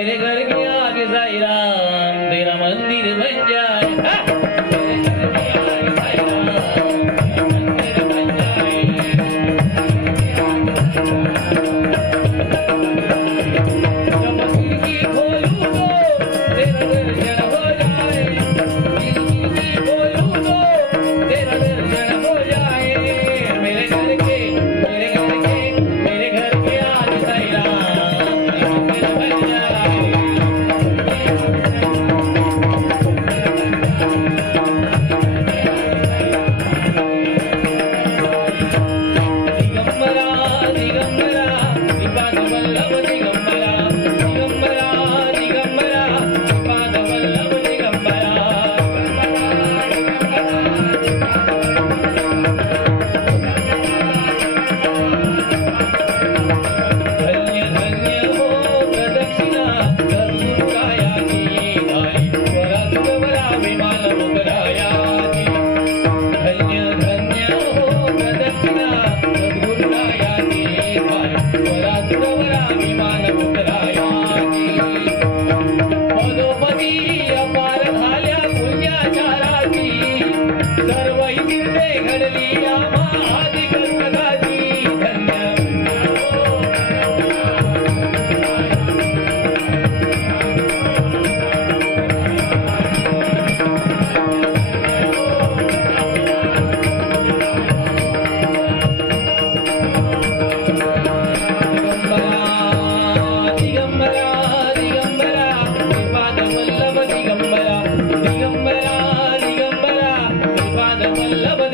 मेरे घर के आगे जायरा तेरा मंदिर बन जाए love